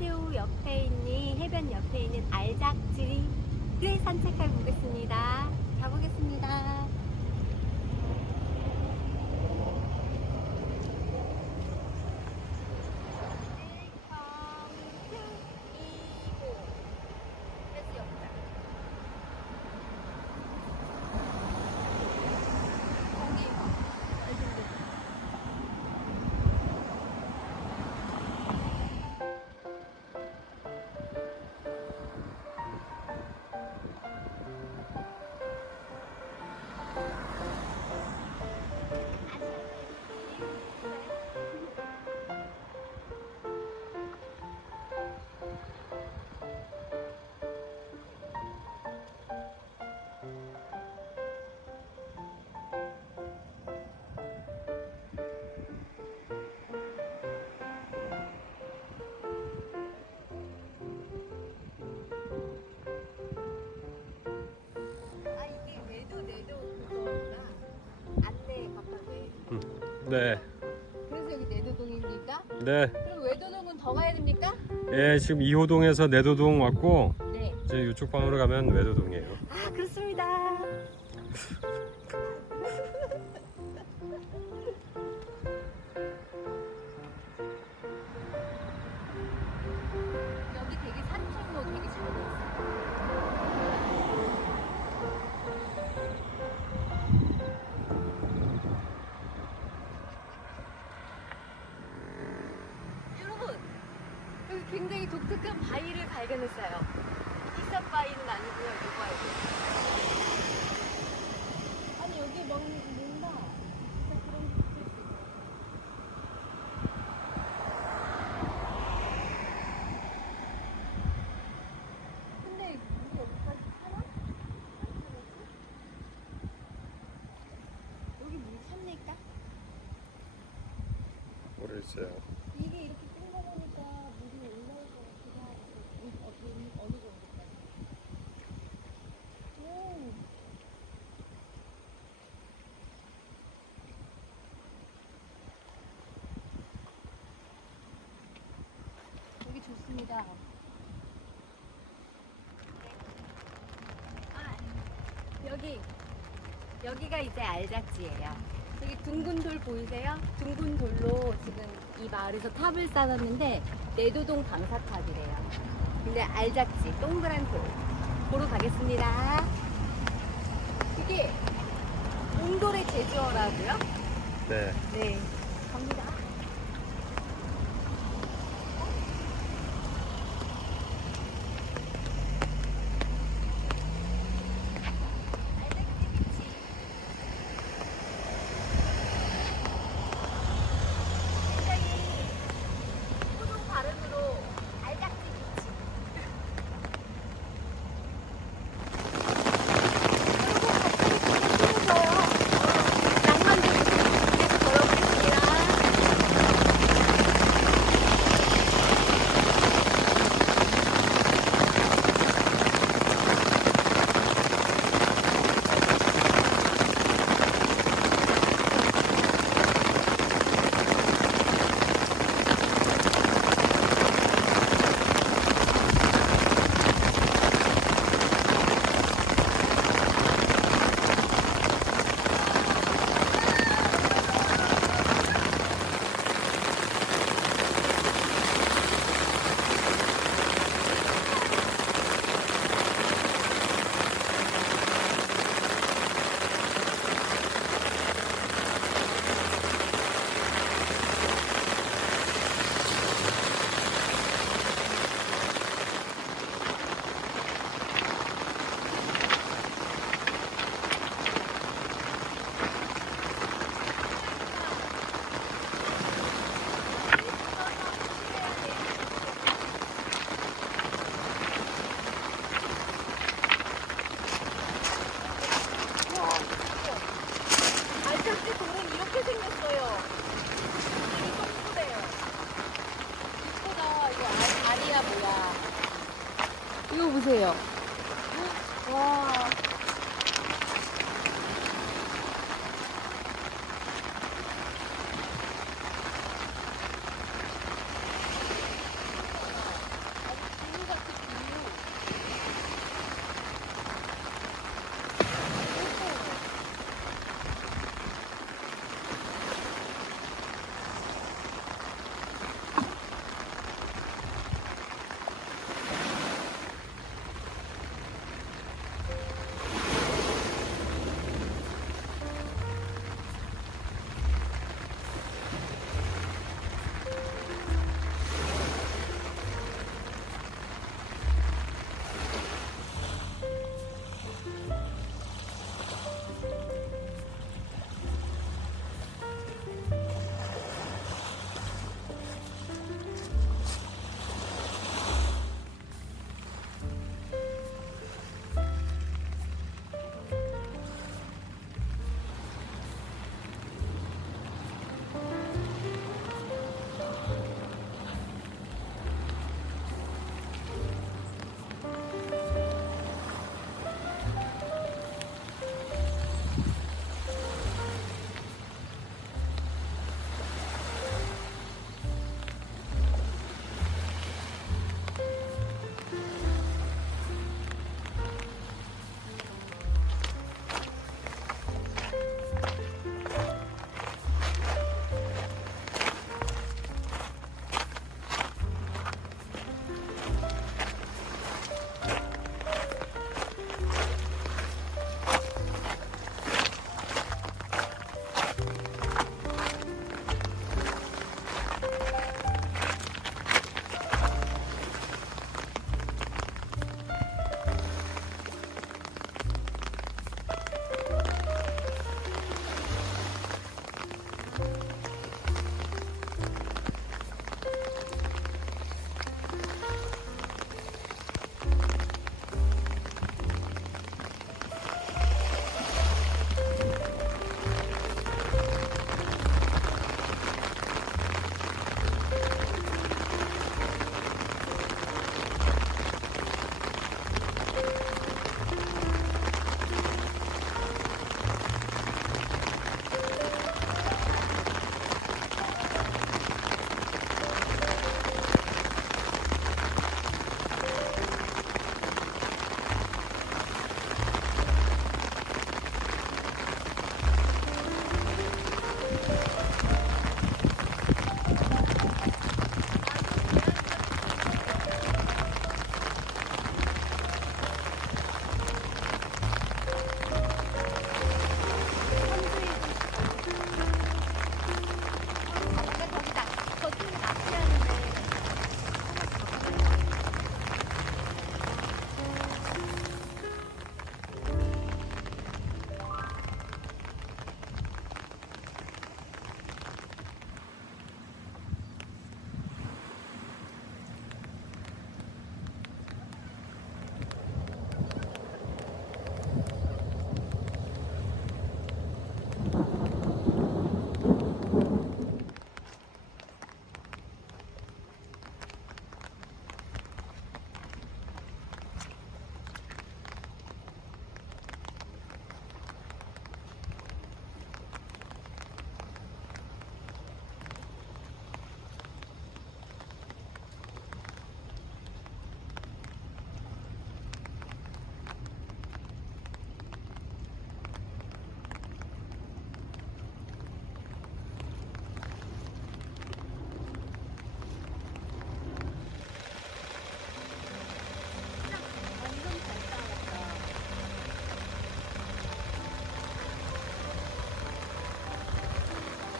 이태우 옆에 있는 해변 옆에 있는 알작지를 산책해 보겠습니다. 가보겠습니다. 네, 그래서 여기 내도동입니까? 네. 그럼 외도동은 더 가야 됩니까? 예, 지금 2호동에서 내도동 왔고 네. 이제 이쪽 방으로 가면 외도동이에요. 독특한 바위를 발견했어요. 이삿 바위는 아니고요, 이거예요. 아니 여기 뭔 뭔가 그런 게 있을 수 있어요. 근데 우리 여기까지 타나? 여기 물 찼니까? 모르겠어요. 이게 이렇게 뜬 거 보니까 물이 올라올 것 같기도 하고 물 어느, 어느 정도까지? 오. 여기 좋습니다. 아, 여기 여기가 이제 알작지예요. 여기 둥근 돌 보이세요? 둥근 돌로 지금 이 마을에서 탑을 쌓았는데 내도동 방사탑이래요. 근데 알작지 동그란 돌 보러 가겠습니다. 이게 옹돌의 제주어라고요? 네. 네. 갑니다.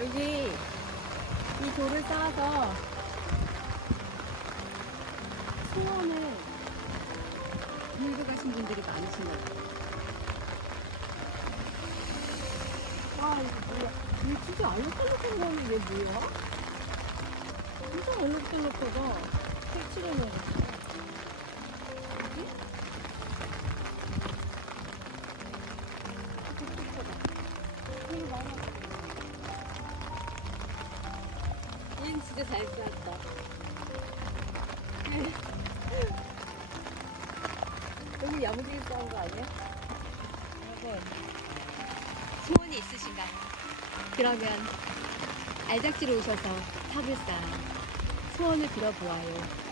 여기 이 돌을 쌓아서 소원을 들고 가신 분들이 많으시네요. 와, 이거 뭐야. 이 진짜 알록달록한 거는 얘 뭐야? 진짜 알록달록하다. 색칠해놓은 여 진짜 잘 쌓았다. 여기 야무지게 쌓은 거 아니야? 여러분, 소원이 있으신가요? 그러면 알작지로 오셔서 쌓아 소원을 빌어보아요.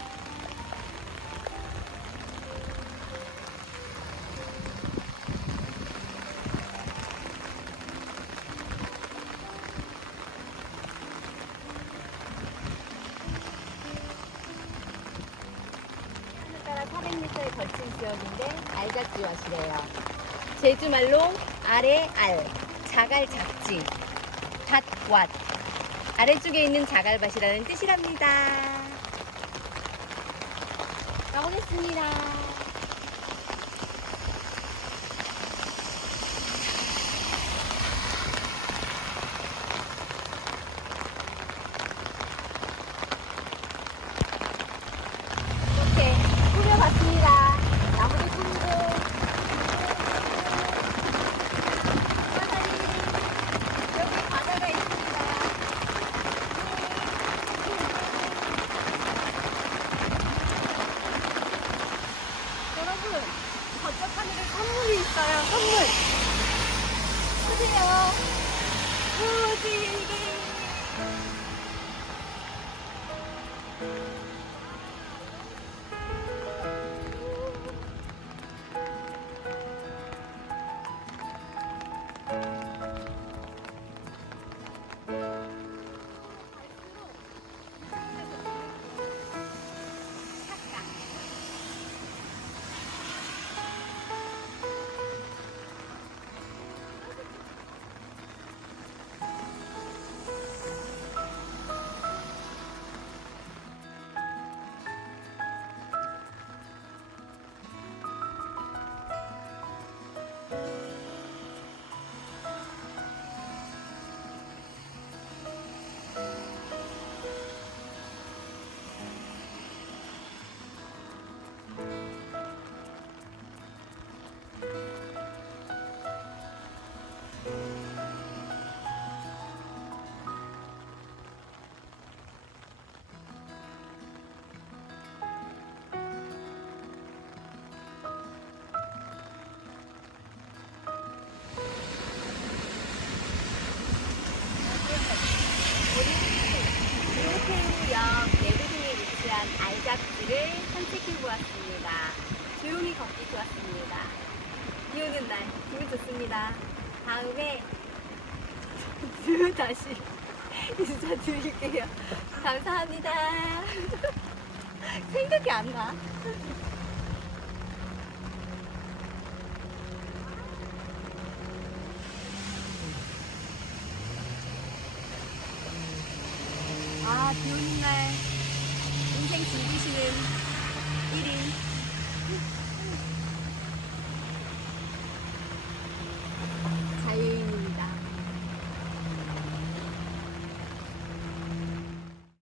400m에 걸친 지역인데 알작지와시래요. 제주말로 아래 알, 자갈 작지, 밭왓. 아래쪽에 있는 자갈밭이라는 뜻이랍니다. 가보겠습니다. 이렇게 꾸며봤습니다. 나무도 꾸미고. 바다리, 여기 바다가 있습니다. 여러분, 저쪽 하늘에 선물이 있어요. 선물. 보세요. 무지개. 우르페우역 내부동에 위치한 알작지를 산책해 보았습니다. 조용히 걷기 좋았습니다. 비 오는 날 기분 좋습니다. 다음에 다시 인사드릴게요. 감사합니다. 생각이 안 나.